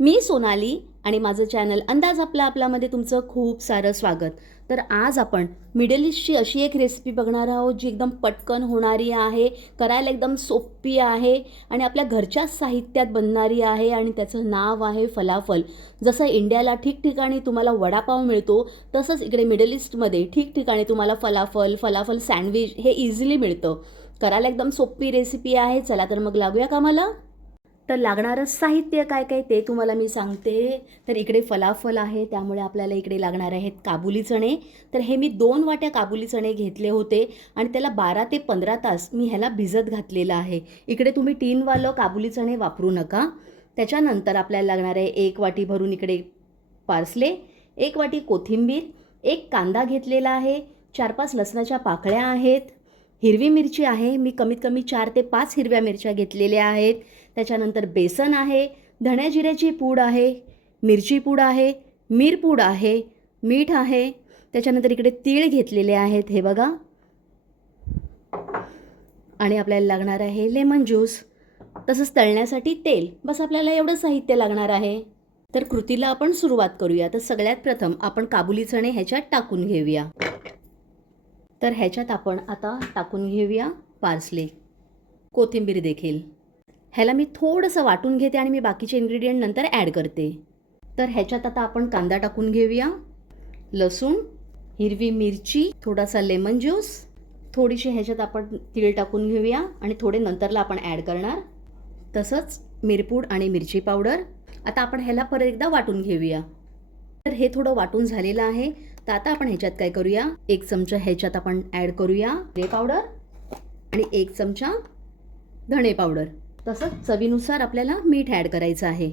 मी सोनाली आणि माझं चॅनल अंदाज आपल्यामध्ये तुमचं खूप सारं स्वागत. तर आज आपण मिडल ईस्टची अशी एक रेसिपी बघणार आहोत जी एकदम पटकन होणारी आहे, करायला एकदम सोपी आहे आणि आपल्या घरच्याच साहित्यात बनणारी आहे आणि त्याचं नाव आहे फलाफल. जसं इंडियाला ठिकठिकाणी तुम्हाला वडापाव मिळतो, तसंच इकडे मिडल ईस्टमध्ये ठिकठिकाणी तुम्हाला फलाफल सँडविच हे इझिली मिळतं. करायला एकदम सोपी रेसिपी आहे. चला तर मग लागूया कामाला. तर लागणारं साहित्य काय काय ते तुम्हाला मी सांगते. तर इकडे फलाफल आहे, त्यामुळे आपल्याला इकडे लागणार आहेत काबुली चणे. तर हे मी 2 वाट्या काबुली चणे घेतले होते आणि त्याला 12 ते 15 तास मी ह्याला भिजत घातलेलं आहे. इकडे तुम्ही टीनवालं काबुली चणे वापरू नका. त्याच्यानंतर आपल्याला लागणार आहे 1 वाटी भरून इकडे पार्सले, 1 वाटी कोथिंबीर, 1 कांदा घेतलेला आहे, 4-5 लसणाच्या पाकळ्या आहेत, हिरवी मिरची आहे, मी कमीत कमी 4 ते 5 हिरव्या मिरच्या घेतलेल्या आहेत. त्याच्यानंतर बेसन आहे, धण्या जिऱ्याची पूड आहे, मिरची पूड आहे, मिरपूड आहे, मीठ आहे. त्याच्यानंतर इकडे तीळ घेतलेले आहेत हे बघा. आणि आपल्याला लागणार आहे लेमन ज्यूस, तसंच तळण्यासाठी तेल. बस आपल्याला एवढं साहित्य लागणार आहे. तर कृतीला आपण सुरुवात करूया. तर सगळ्यात प्रथम आपण काबुली चणे ह्याच्यात टाकून घेऊया. तर ह्याच्यात आपण आता टाकून घेऊया पार्सले, कोथिंबीर देखील. ह्याला मी थोडंसं वाटून घेते आणि मी बाकीचे इन्ग्रेडियंट नंतर ॲड करते. तर ह्याच्यात आता आपण कांदा टाकून घेऊया, लसूण, हिरवी मिरची, थोडासा लेमन ज्यूस, थोडीशी ह्याच्यात आपण तीळ टाकून घेऊया आणि थोडे नंतरला आपण ॲड करणार. तसंच मिरपूड आणि मिरची पावडर. आता आपण ह्याला परत एकदा वाटून घेऊया. तर हे थोडं वाटून झालेलं आहे. तर आता आपण ह्याच्यात काय करूया, 1 चमचा ह्याच्यात आपण ॲड करूया जिरे पावडर आणि 1 चमचा धणे पावडर. तसंच चवीनुसार आपल्याला मीठ ॲड करायचं आहे.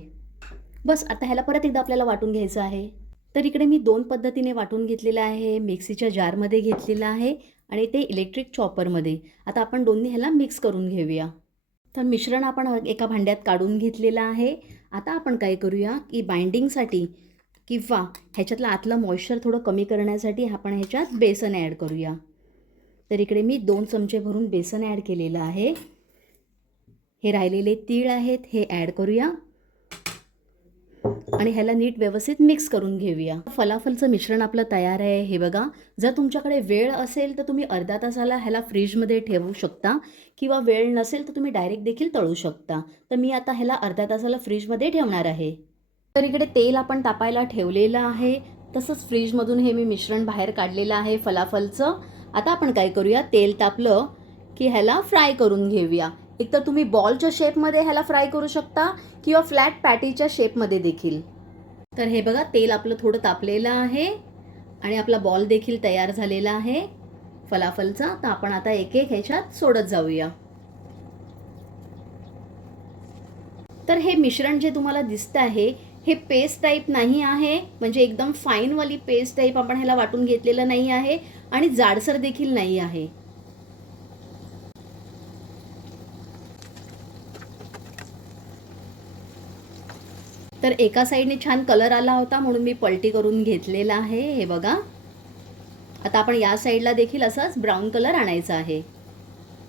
बस आता ह्याला परत एकदा आपल्याला वाटून घ्यायचं आहे. तर इकडे मी 2 पद्धतीने वाटून घेतलेलं आहे. मिक्सीच्या जारमध्ये घेतलेलं आहे आणि ते इलेक्ट्रिक चॉपरमध्ये. आता आपण दोन्ही ह्याला मिक्स करून घेऊया. तर मिश्रण आपण एका भांड्यात काढून घेतलेलं आहे. आता आपण काय करूया की बाइंडिंगसाठी किंवा ह्याच्यातलं आतलं मॉइश्चर थोडं कमी करण्यासाठी आपण ह्याच्यात बेसन ॲड करूया. तर इकडे मी 2 चमचे भरून बेसन ॲड केलेलं आहे. हे राहिलेले तीळ आहेत, हे ॲड करूया आणि ह्याला नीट व्यवस्थित मिक्स करून घेऊया. फलाफलचं मिश्रण आपलं तयार आहे हे बघा. जर तुमच्याकडे वेळ असेल तर तुम्ही अर्धा तासाला ह्याला फ्रीजमध्ये ठेवू शकता किंवा वेळ नसेल तर तुम्ही डायरेक्ट देखील तळू शकता. तर मी आता ह्याला अर्ध्या तासाला फ्रीजमध्ये ठेवणार आहे. तर इकडे तेल आपण तापायला ठेवलेलं आहे. तसंच फ्रीजमधून हे मी मिश्रण बाहेर काढलेलं आहे फलाफलचं. आता आपण काय करूया, तेल तापलं की ह्याला फ्राय करून घेऊया. एकतर तुम्ही बॉलच्या शेपमध्ये ह्याला फ्राय करू शकता किंवा फ्लॅट पॅटीच्या शेपमध्ये देखील. तर हे बघा, तेल आपलं थोडं तापलेलं आहे आणि आपला बॉल देखील तयार झालेला आहे फलाफलचा. तर आपण आता एक एक ह्याच्यात सोडत जाऊया. तर हे मिश्रण जे तुम्हाला दिसतं आहे हे पेस्ट टाईप नाही आहे, म्हणजे एकदम फाईनवाली पेस्ट टाईप आपण ह्याला वाटून घेतलेलं नाही आहे आणि जाडसर देखील नाही आहे. तर एका साईडने छान कलर आला होता म्हणून मी पलटी करून घेतलेला आहे हे बघा. आता आपण या साईडला देखील असाच ब्राऊन कलर आणायचा आहे.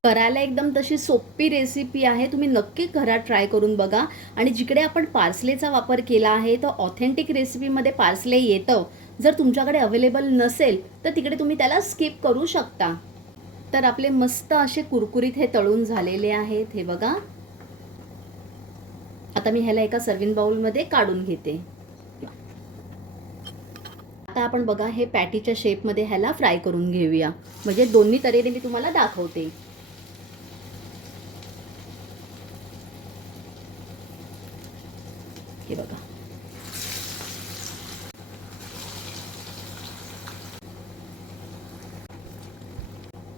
करायला एकदम तशी सोपी रेसिपी आहे. तुम्ही नक्की घरात ट्राय करून बघा. आणि जिकडे आपण पार्सलेचा वापर केला आहे तर ऑथेंटिक रेसिपीमध्ये पार्सले येतं. जर तुमच्याकडे अवेलेबल नसेल तर तिकडे तुम्ही त्याला स्किप करू शकता. तर आपले मस्त असे कुरकुरीत हे तळून झालेले आहेत हे बघा. आता मी ह्याला एका सर्विंग बाउलमध्ये काढून घेते. आता आपण बघा हे पॅटीच्या शेपमध्ये ह्याला फ्राय करून घेऊया, म्हणजे दोन्ही तऱ्हेने मी तुम्हाला दाखवते. हे बघा,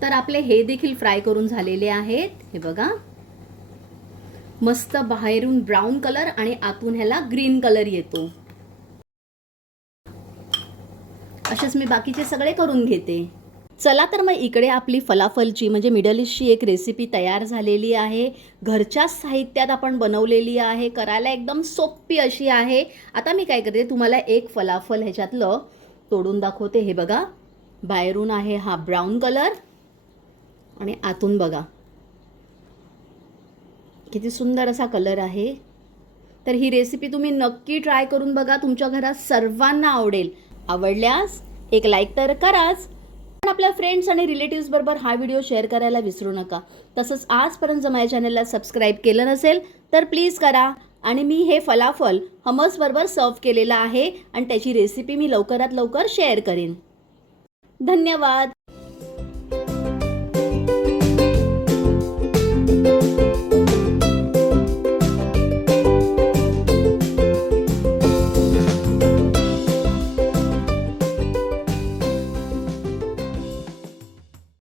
तर आपले हे देखील फ्राय करून झालेले आहेत हे बघा. मस्त बाहेरून ब्राऊन कलर आणि आतून ह्याला ग्रीन कलर येतो. असेच मी बाकीचे सगळे करून घेते. चला तर मग इकडे आपली फलाफलची म्हणजे मिडल ईस्टची एक रेसिपी तयार झालेली आहे. घरच्याच साहित्यात आपण बनवलेली आहे. करायला एकदम सोपी अशी आहे. आता मी काय करते, तुम्हाला एक फलाफल ह्याच्यातलं तोडून दाखवते. हे बघा, बाहेरून आहे हा ब्राऊन कलर आणि आतून बघा किती सुंदर असा कलर आहे. तर ही रेसिपी तुम्ही नक्की ट्राय करून बघा, तुमच्या घरात सर्वांना आवडेल. आवडल्यास एक लाईक तर कराच, पण आपल्या फ्रेंड्स आणि रिलेटिव्स बरोबर हा व्हिडिओ शेअर करायला विसरू नका. तसंच आजपर्यंत जर माझ्या चॅनलला सबस्क्राईब केलं नसेल तर प्लीज करा. आणि मी हे फलाफल हमसबरोबर सर्व केलेलं आहे आणि त्याची रेसिपी मी लवकरात लवकर शेअर करेन. धन्यवाद.